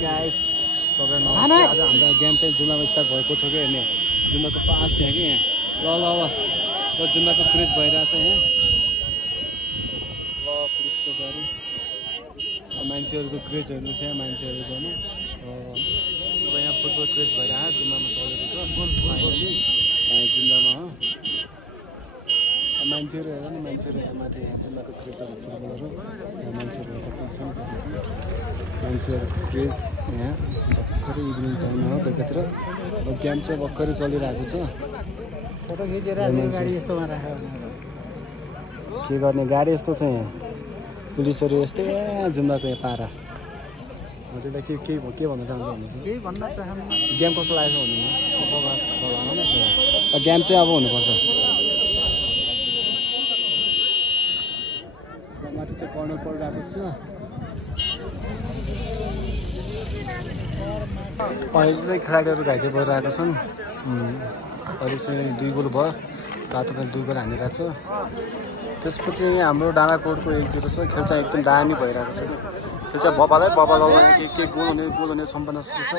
guys तपाईहरु आज हाम्रो गेम चाहिँ जुम्लामा स्टार्ट भएको छ के हेर्ने जुम्लाको 5 थियो के यहाँ ल जुम्लाको क्रेज भइरहेछ यहाँ ल पुलिसको गाडी मान्छेहरुको क्रेजहरु छ मान्छेहरुको नि अब यहाँ फुटबल क्रेज भइरहेछ जुम्लामा चलेको छ फाइनली जुम्लामा हो मान्छेहरु हेर नि मान्छेहरु माथि यहाँ जुम्लाको क्रेजहरु फुटबलहरु मान्छेहरु क्रेज यहाँ भर्खरै इभिनिङ टाइम हो बेलुकातिर अब गेम चाहिँ भर्खरै चलिरहेको छ फोटो खिचेर गाडी यस्तोमा राखेर के गर्ने गाडी यस्तो छ यहाँ पुलिसहरु यस्तै जुम्लाको यहाँ पारा त्यसलाई के भन्न चाहन्छ भन्नुहोस् केही भन्न चाहन्न गेम कस्तो लागेको भन्नु गेम चाहिँ अब हुनुपर्छ माथि चाहिँ कर्नर परिरहेको छ अहिले चाहिँ खेलाडीहरू घाइते भइरहेका छन् अहिले चाहिँ 2 गोल भयो तातोले 2 गोल हानिरहेको छ त्यसपछि हाम्रो डाँडाकोटको 1-0 छ खेल चाहिँ एकदम दामी भइरहेको छ त्यो चाहिँ बबाल के गोल हुने सम्भावना छ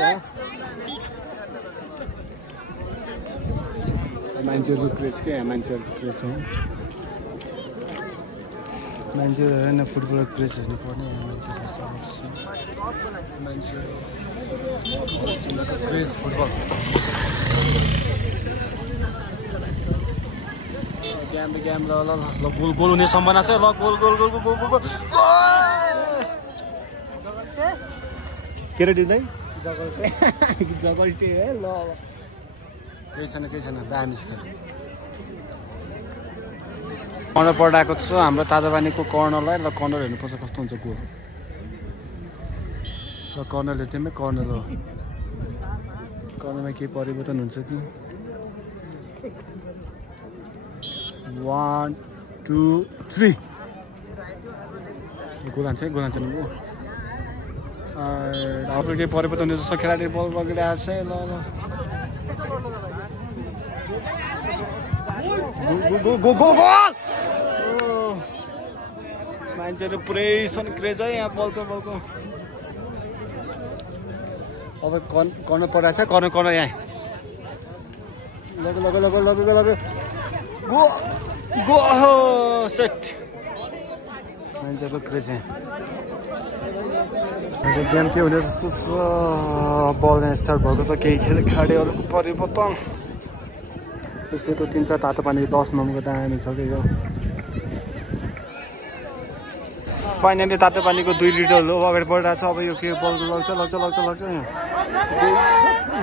मान्छेहरूको क्रेज के मान्छेहरूको क्रेज छ मान्छेहरू हेर्न फुटबल क्रेज हेर्नुपर्ने मान्छेहरू क्रेज फुटबल गेम ल गोल हुने सम्भावना छ ल गोल के रे दिँदै जगल्टी है ल केही छैन दामी छ कर्नर पडाएको छ हाम्रो ताजाबानीको कर्नरलाई ल कर्नर हेर्नुपर्छ कस्तो हुन्छ गोल ल कर्नर हेर्दै कर्नर हो कर्नरमा केही परिवर्तन हुन्छ कि 1 2 3 गोल हान्छ नि अब केही परिवर्तन हुन्छ खेलाडी बल बगिरहेको छ ल गोल मान्छेहरू पुरै छन् क्रेज है यहाँ बलको अब कर्नर पराछ कर्नर यहाँ लग गो सेट मान्छेको क्रेज यहाँ गेम के हुने जस्तो छ बल यहाँ स्टार्ट भएको छ केही खेलाडीहरूको परिवर्तन त्यसै त 3-4 तातो पानी 10 नम्बरको दामी छ कि यो फाइनली तातो पानीको 2 लिटर अगाडि बढिरहेको छ अब यो के बल लग्छ यहाँ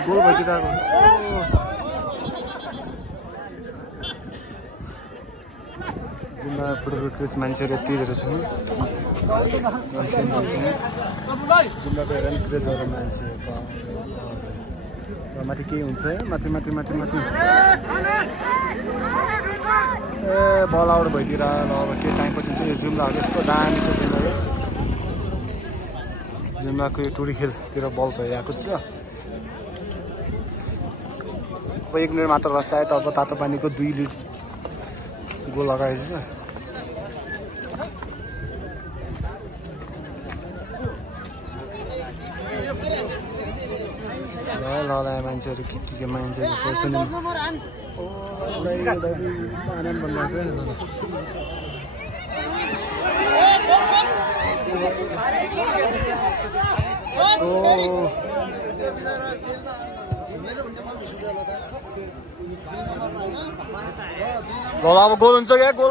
गोल भइदिरहेको जुम्ला फुटबल क्रेज मान्छेहरू यति धेरै छन् जुम्लाको हेर नि क्रेजहरू मान्छेहरूको माथि के हुन्छ है माथि ए बल आउट भइदिएर अब के टाइम पछि चाहिँ यो जुम्लाहरू यस्तो दामी छ जुम्लाको यो टुरी खेलतिर बल भइरहेको छ अब 1 मिनट मात्र रह सायद अब तातो पानीको 2 लिटर गोल लगाएछ ल मान्छेहरू के मान्छेहरू सोच्नु आनन्द भन्नुहुन्छ अब गोल हुन्छ क्या गोल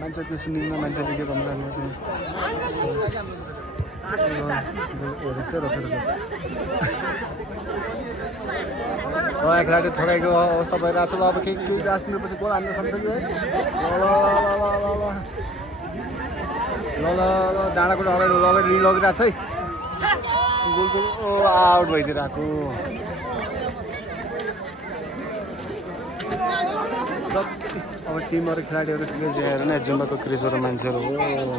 मान्छेको सुनिङमा मान्छेले के भनिरहनु खेलाडी थोराइको अवस्था भइरहेको छ ल अब के 10 मिनटपछि गोल हान्न सक्छ कि ल डाँडाको अगाडि लगिरहेको छ है गोल आउट भइदिरहेको अब टिमहरु खेलाडीहरु क्रेज हेर्न जुम्बाको क्रेजहरु मान्छेहरु ओ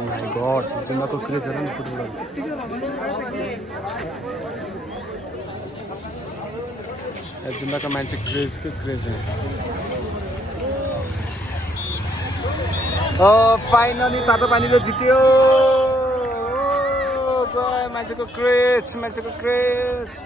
माय गॉड जुम्बाको क्रेजहरु नि फुटबल जुम्बाको मान्छे क्रेजकै क्रेज फाइनली तातो पानीले जित्यो गयो मान्छेको क्रेज